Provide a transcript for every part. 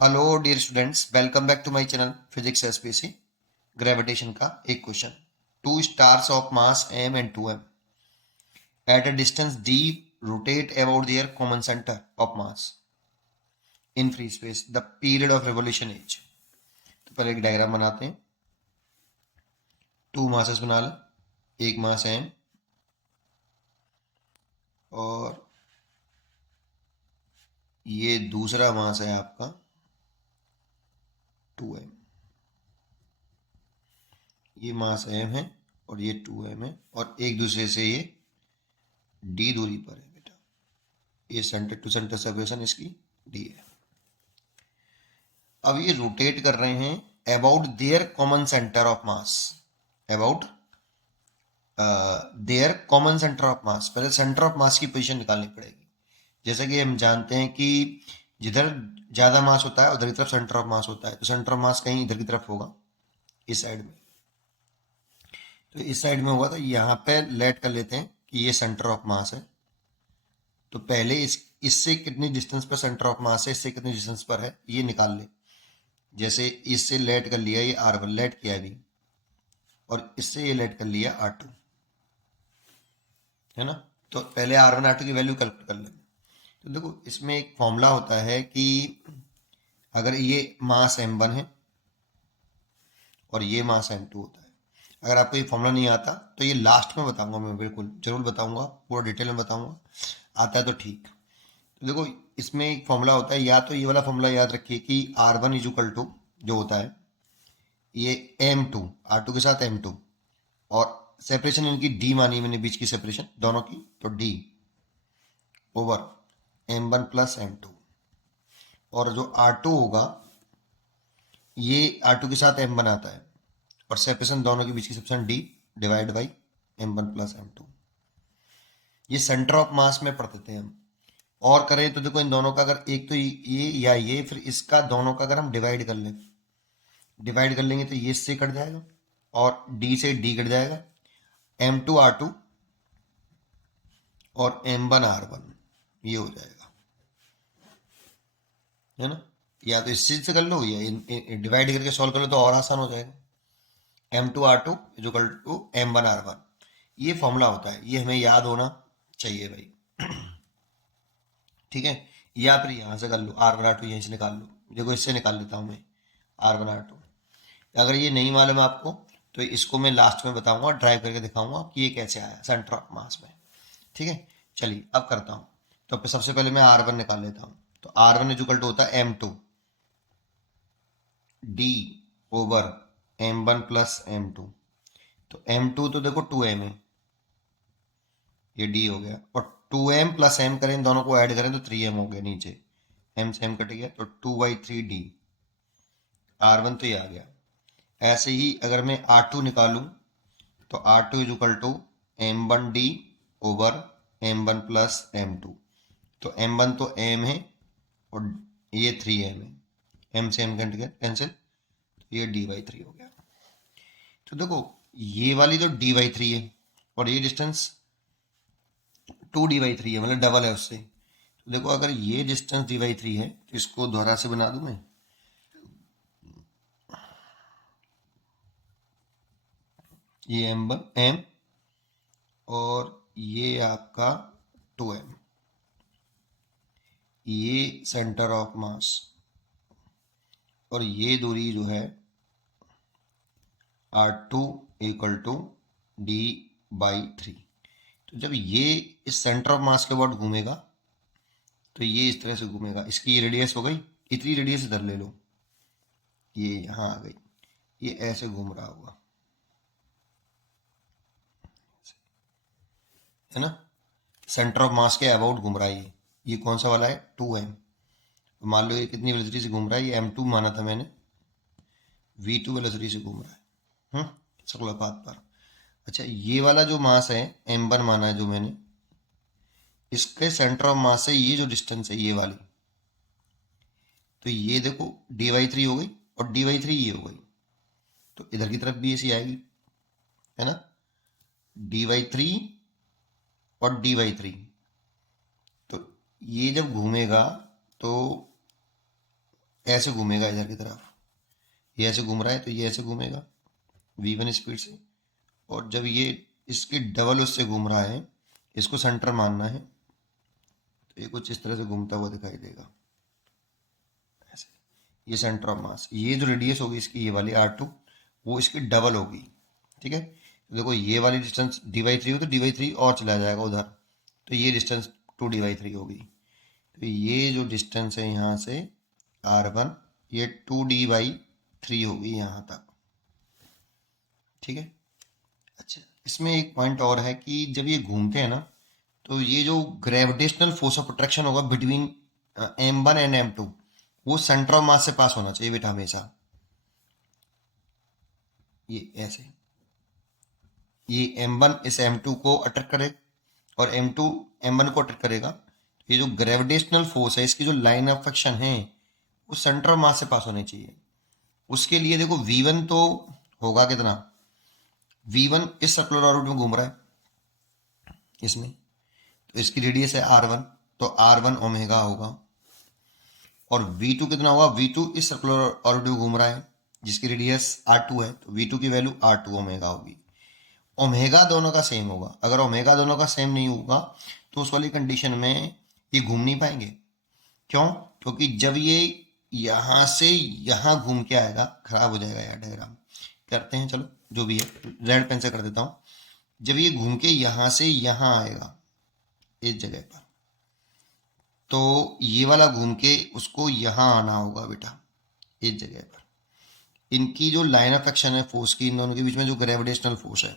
Hello dear students, welcome back to my channel physics SPC. Gravitation का एक question. Two stars of mass m and 2m at a distance d rotate about their common centre of mass in free space. The period of revolution is. तो पहले एक diagram बनाते हैं। To masses बना लें। एक मास m और ये दूसरा मास है आपका 2m। ये मास m है और ये 2m है और एक दूसरे से ये d दूरी पर है बेटा। ये सेंटर टू सेंटर सेपरेशन इसकी d है। अब ये रोटेट कर रहे हैं about their common centre of mass. About their common centre of मास। पहले सेंटर ऑफ मास की पोजीशन निकालनी पड़ेगी। जैसे कि हम जानते हैं कि जिधर ज्यादा मास होता है उधर की तरफ सेंटर ऑफ मास होता है, तो सेंटर ऑफ मास कहीं इधर की तरफ होगा, इस साइड में। तो इस साइड में होगा, तो यहाँ पे लेट कर लेते हैं कि ये सेंटर ऑफ मास है। तो पहले इससे कितनी डिस्टेंस पर सेंटर ऑफ मास है, इससे कितनी डिस्टेंस पर है, ये निकाल ले। जैसे इससे लेट कर लिया, ये R1 लेट किया अभी, और इससे ये लेट कर लिया R2, है ना। तो पहले R1 R2 की वैल्यू कैलकुलेट कर लेंगे। तो देखो, इसमें एक फॉर्मूला होता है कि अगर ये मास m1 है और ये मास m2 होता है। अगर आपको ये फॉर्मूला नहीं आता तो ये लास्ट में बताऊंगा, मैं बिल्कुल जरूर बताऊंगा, पूरा डिटेल में बताऊंगा। आता है तो ठीक। तो देखो, इसमें एक फॉर्मूला होता है, या तो ये वाला फॉर्मूला याद रखिए कि R1 इज इक्वल टू, जो होता है ये m2, R2 के साथ m2, और सेपरेशन इनकी d मानी मैंने, बीच की सेपरेशन दोनों की, तो d over m1 plus m2। और जो R2 होगा, ये R2 के साथ m1 आता है, और सेपरेशन दोनों के बीच की separation d divide by m1 plus m2। ये सेंटर ऑफ मास में पढ़ते थे हम। और करें तो देखो, इन दोनों का अगर एक तो ये या ये, फिर इसका दोनों का अगर हम डिवाइड कर लें, डिवाइड कर लेंगे तो ये इससे कट जाएगा और d से d कट जाएगा। m2 R2 और m1 R1 ये हो जाएगा, है ना। या तो इस चीज से कर लो या डिवाइड करके सॉल्व कर लो, तो और आसान हो जाएगा। m2 R2 equal to m1 R1, ये फॉर्मूला होता है, ये हमें याद होना चाहिए भाई। ठीक है। या फिर यहां से कर लो, R1 R2 यहीं से निकाल लो। देखो, इससे निकाल लेता हूं मैं R1 R2। अगर ये नहीं मालूम आपको तो इसको मैं लास्ट में बताऊंगा, ड्राइव करके दिखाऊंगा कि ये कैसे आया सेंटर ऑफ मास में। ठीक है। चलिए अब करता हूं। तो सबसे पहले मैं R1 निकाल लेता हूं। तो R1 इक्वल टू होता है m2 d over m1 plus m2। तो m2 तो देखो 2m है, ये d हो गया, और 2m प्लस m करें, दोनों को ऐड करें तो 3m हो गया नीचे। m से m कट गया तो 2/3d। R1 तो ये आ गया। ऐसे ही अगर मैं R2 निकालूं तो R2 is equal to m1d over m1 plus m2। तो m1 तो m है और ये 3m है, m से m कैंसिल, तो ये d/3 हो गया। तो देखो, ये वाली तो d/3 है और ये डिस्टेंस 2d/3 है, मतलब डबल है उससे। तो देखो, अगर ये डिस्टेंस d/3 है तो इसको दोहरा से बना दूं मैं। ये m और ये आपका 2m, ये सेंटर ऑफ मास, और ये दूरी जो है R2 इक्वल टू d/3। तो जब ये इस सेंटर ऑफ मास के अबाउट घूमेगा तो ये इस तरह से घूमेगा। इसकी ये रेडियस हो गई, इतनी रेडियस इधर ले लो, ये यहाँ आ गई, ये ऐसे घूम रहा होगा, है ना। सेंटर ऑफ मास के अबाउट घूम रहा है ये कौन सा वाला है, 2m। मान लो ये कितनी वेलोसिटी से घूम रहा है, ये m2 माना था मैंने, v2 वेलोसिटी से घूम रहा है, शक्लपात पर। अच्छा, ये वाला जो मास है m1 माना है जो मैंने, इसके सेंटर ऑफ मास से ये जो डिस्टेंस है ये वाली, तो ये देखो d/3 हो गई और d/3 ये हो गई, तो इधर की तरफ भी ऐसी आएगी, है ना। d/3 और d/3, तो ये जब घूमेगा तो ऐसे घूमेगा इधर की तरफ, ये ऐसे घूम रहा है तो ये ऐसे घूमेगा v1 स्पीड से, और जब ये इसके डबल उससे घूम रहा है, इसको सेंटर मानना है, तो ये कुछ इस तरह से घूमता हुआ दिखाई देगा ऐसे। ये सेंटर ऑफ मास, ये जो रेडियस होगी इसकी, ये वाली r2, वो इसकी डबल होगी। ठीक है, तो देखो ये वाली डिस्टेंस dy3 हो तो dy3 और चला जाएगा उधर, तो ये डिस्टेंस 2dy3 होगी। तो ये जो डिस्टेंस है यहाँ से r1, ये 2d/3 होगी यहाँ तक। ठीक है। अच्छा, इसमें एक पॉइंट और है कि जब ये घूमते हैं ना, तो ये जो ग्रेविटेशनल फोर्स ऑफ अट्रैक्शन होगा बिटवीन m1 एंड m2, वो सेंटर ऑफ मास से पास होना चाहिए बेटा हमेशा। ये ऐसे, ये m1 इस m2 को अट्रैक्ट करेगा और m2 m1 को अट्रैक्ट करेगा। ये जो ग्रेविटेशनल फोर्स है, इसकी जो लाइन ऑफ एक्शन है, वो सेंटर ऑफ मास से पास होनी चाहिए। उसके लिए देखो v1 तो होगा कितना, v1 इस सर्कुलर ऑर्बिट में घूम रहा है इसमें, तो इसकी रेडियस है r1, तो r1 ओमेगा होगा। और v2 कितना होगा, v2 इस सर्कुलर ऑर्बिट में घूम रहा है जिसकी रेडियस r2 है, तो v2 की वैल्यू r2 ओमेगा होगी। ओमेगा दोनों का सेम होगा। अगर ओमेगा दोनों का सेम नहीं होगा तो उस वाली कंडीशन में ये घूम नहीं पाएंगे। क्यों? क्योंकि जब ये यहां से यहां घूम के आएगा, खराब हो जाएगा यार डायग्राम, करते हैं चलो जो भी है, रेड पेन से कर देता हूं। जब ये घूम के यहां से यहां आएगा इस जगह पर, तो ये वाला घूम के उसको यहां आना होगा बेटा इस जगह पर। इनकी जो लाइन ऑफ एक्शन है फोर्स की, इन दोनों के बीच में जो ग्रेविटेशनल फोर्स है,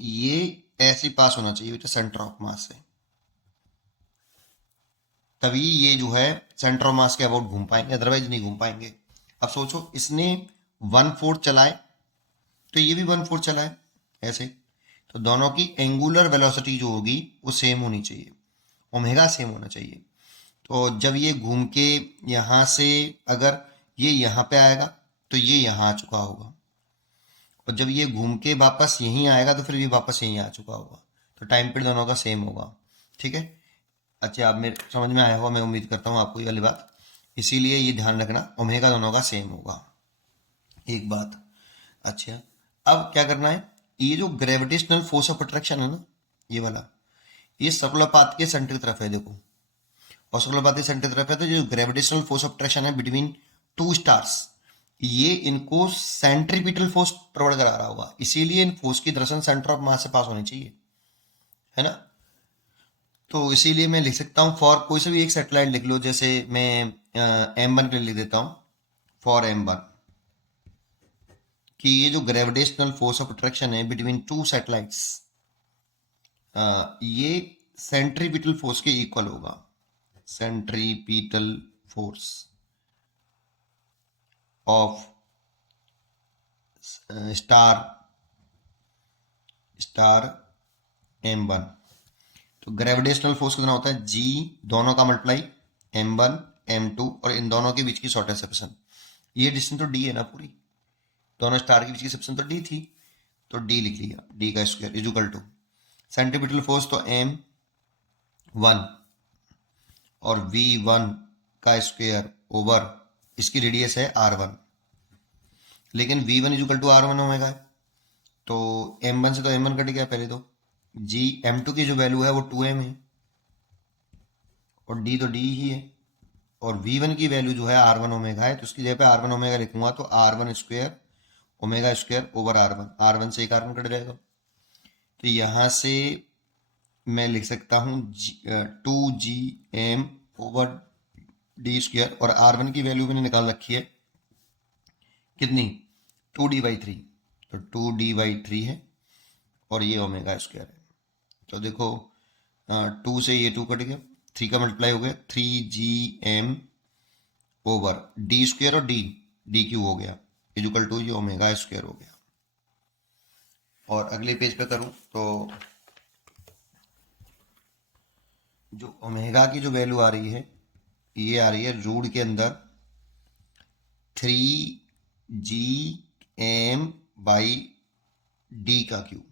ये ऐसे पास होना चाहिए बेटा सेंटर ऑफ मास से, तभी ये जो है सेंटर ऑफ मास के अबाउट घूम पाएंगे, अदरवाइज नहीं घूम पाएंगे। अब सोचो, इसने 1/4 चलाए तो ये भी 1/4 चलाए ऐसे, तो दोनों की एंगुलर वेलोसिटी जो होगी वो सेम होनी चाहिए, ओमेगा सेम होना चाहिए। तो जब ये घूम के यहाँ से अगर ये यहाँ पे आएगा तो ये यहाँ आ चुका होगा, और जब ये घूम के वापस यहीं आएगा तो फिर ये वापस यहीं आ चुका होगा, तो टाइम पीरियड दोनों का सेम होगा। ठीक है। अच्छा, आप मेरे समझ में आया होगा, मैं उम्मीद करता हूँ आपको ये वाली बात। इसीलिए ये ध्यान रखना, ओमेगा दोनों का सेम होगा। एक बात। अच्छा, अब क्या करना है, ये जो ग्रेविटेशनल फोर्स ऑफ अट्रैक्शन है ना, ये वाला, ये सर्कुलर पाथ के सेंटर की तरफ है देखो, और सर्कुलर पाथ के सेंटर की तरफ है, तो जो ग्रेविटेशनल फोर्स ऑफ अट्रैक्शन है बिटवीन टू स्टार्स, ये इनको सेंट्रीपिटल फोर्स प्रोवाइड करा रहा होगा, इसीलिए इन फोर्स की दर्शन सेंटर ऑफ मास से पास होनी चाहिए, है ना। तो इसीलिए मैं लिख सकता हूँ फॉर कोई सा भी एक सैटेलाइट लिख लो, जैसे मैं m1 के लिए लिख देता हूँ, फॉर m1, कि ये जो ग्रेविटेशनल फोर्स ऑफ अट्रैक्शन है बिटवीन टू सैटेलाइट्स, ये सेंट्रीपिटल फोर्स के इक्वल होगा, centripetal force of star m1। तो ग्रेविटेशनल फोर्स कितना होता है, g दोनों का मल्टीप्लाई m1 m2 और इन दोनों के बीच की शॉर्टेस्ट सेपरेशन, ये डिस्टेंस तो d है ना पूरी, दोनों स्टार के बीच की सेपरेशन तो d थी, तो d लिख लिया, d का square is equal to centripetal force तो m1 और v1 का स्क्वायर ओवर इसकी रेडियस है r1, लेकिन v1 is equal to r1 omega है, तो m1 से तो m1 कट गया पहले, तो g m2 की जो वैल्यू है वो 2m है, और d तो d ही है, और v1 की वैल्यू जो है r1 ओमेगा है, तो उसकी जगह पे r1 ओमेगा लिखूंगा, तो r1 square omega square over r1 से एक r1 कट जाएगा, तो यहाँ से मैं लिख सकता हूँ 2gm ओवर d स्क्वायर, और r1 की वैल्यू मैंने निकाल रखी है कितनी, 2d/3, तो 2d/3 है, और ये ओमेगा स्क्वायर है। तो देखो 2 से ये 2 कट गया, 3 का मल्टीप्लाई हो गया, 3gm ओवर डी स्क्वायर और डी क्यू हो गया इज इक्वल टू ये ओमेगा स्क्वायर हो गया। और अगले पेज पे करूं तो जो ओमेगा की जो वैल्यू आ रही है, ये आ रही है रूट के अंदर 3gm/d का क्यू,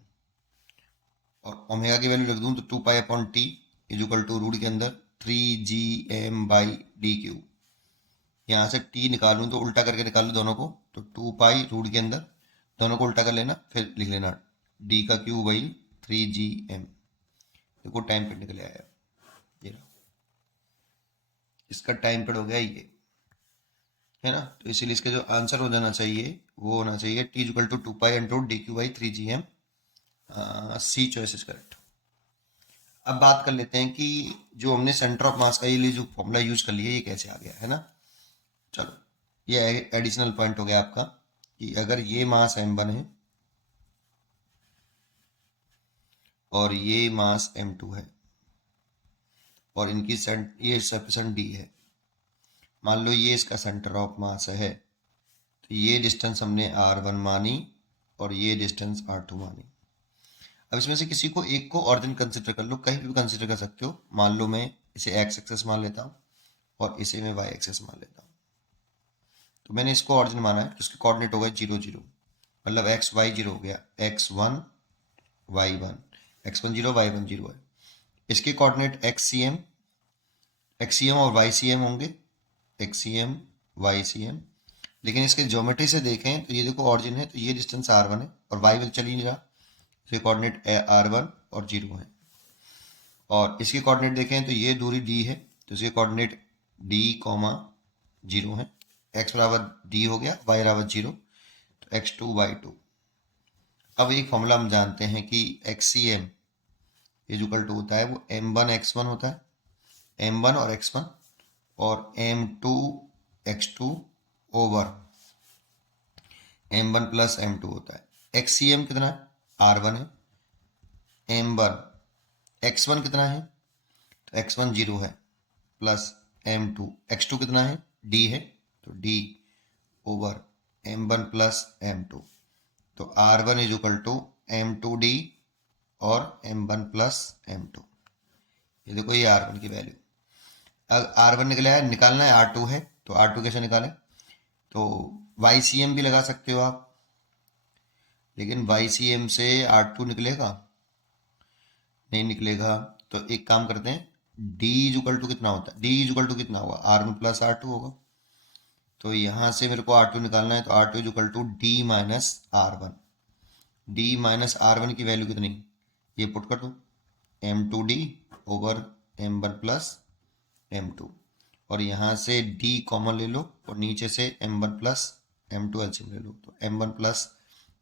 और ओमेगा की वैल्यू रख दूं तो 2 pi upon T is equal to root के अंदर 3gm/d क्यू। यहाँ से टी निकालूँ तो उल्टा करके निकालूँ दोनों को, तो 2 पाई रूट के अंदर दोनों को उल्टा कर लेना, फिर लिख लेना डी का क्यूब बाई 3gm। देखो टाइम पीरियड निकल आया, ये रहा, इसका टाइम पीरियड हो गया ये, है ना। तो इसीलिए इसका जो आंसर हो जाना चाहिए वो होना चाहिए T equal to 2 pi under root D cube by 3gm। C choice is correct. अब बात कर लेते हैं कि जो हमने सेंटर ऑफ मास का ये जो फॉर्मूला यूज कर लिया ये कैसे आ गया, है ना। चलो, ये एडिशनल पॉइंट हो गया आपका कि अगर ये मास m1 है और ये मास m2 है और इनकी ये सफिशिएंट डी है, मान लो ये इसका सेंटर ऑफ मास है, तो ये डिस्टेंस हमने r1 मानी और ये डिस्टेंस r2 मानी। अब इसमें से किसी को एक को ऑरिजिन कंसिडर कर लो, कहीं भी कंसिडर कर सकते हो। मान लो मैं इसे x एक्सेस मान लेता हूँ और इसे मैं y एक्सेस मान लेता हूँ। तो मैंने इसको ऑरिजिन माना है, जिसके कोऑर्डिनेट हो गए 0 0, मतलब x y 0 हो गया, x1 y1, x1 0 y1 0 है। इसके कोऑर्डिनेट xcm और ycm होंगे, xcm ycm। लेकिन इसके ज्योमेट्री से देखें तो ये देखो ऑरिजिन है, तो ये डिस्टेंस r1 है और y चल ही नहीं रहा, इसके कोऑर्डिनेट r1 और 0 है। और इसके कोऑर्डिनेट देखें तो ये दूरी d है, तो इसके कोऑर्डिनेट d, 0 है। x बराबर d हो गया, y बराबर 0, तो x2 y2। अब एक फॉर्मूला हम जानते हैं कि xcm इज इक्वल टू होता है वो m1 x1 होता है, m1 और x1 और m2 x2 over m1 plus m2 होता है। xcm कितना है, r1 है, m1 x1 कितना है, तो x1 0 है, प्लस m2 x2 कितना है, d है, तो d over m1 plus m2, तो r1 is equal to m2d और m1 प्लस m2। ये देखो ये r1 की वैल्यू, अब r1 निकालना है, r2 है, तो r2 कैसे निकालें, तो ycm भी लगा सकते हो आप, लेकिन ycm से r2 निकलेगा नहीं निकलेगा। तो एक काम करते हैं, d इज इक्वल टू कितना होता है, d इज इक्वल टू कितना होगा, r1 प्लस r2 होगा। तो यहाँ से मेरे को r2 निकालना है, तो r2 is equal to d minus r1। d minus r1 की वैल्यू कितनी, ये पुट कर दो, m2d over m1 plus m2, और यहाँ से d कॉमन ले लो और नीचे से m1 प्लस m2 एलसीएम ले लो, तो m1 plus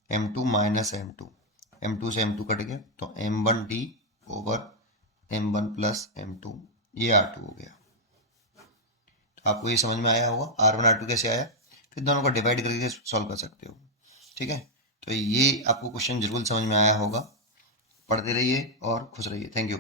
m2 minus m2 से m2 कट गया, तो m1d over m1 plus m2, ये r2 हो गया। तो आपको ये समझ में आया होगा r1 r2 कैसे आया, फिर दोनों को डिवाइड करके सॉल्व कर सकते हो, ठीक है। तो ये आपको क्वेश्चन जरूर समझ में आया होगा। पढ़ते रहिए और खुश रहिए। Thank you.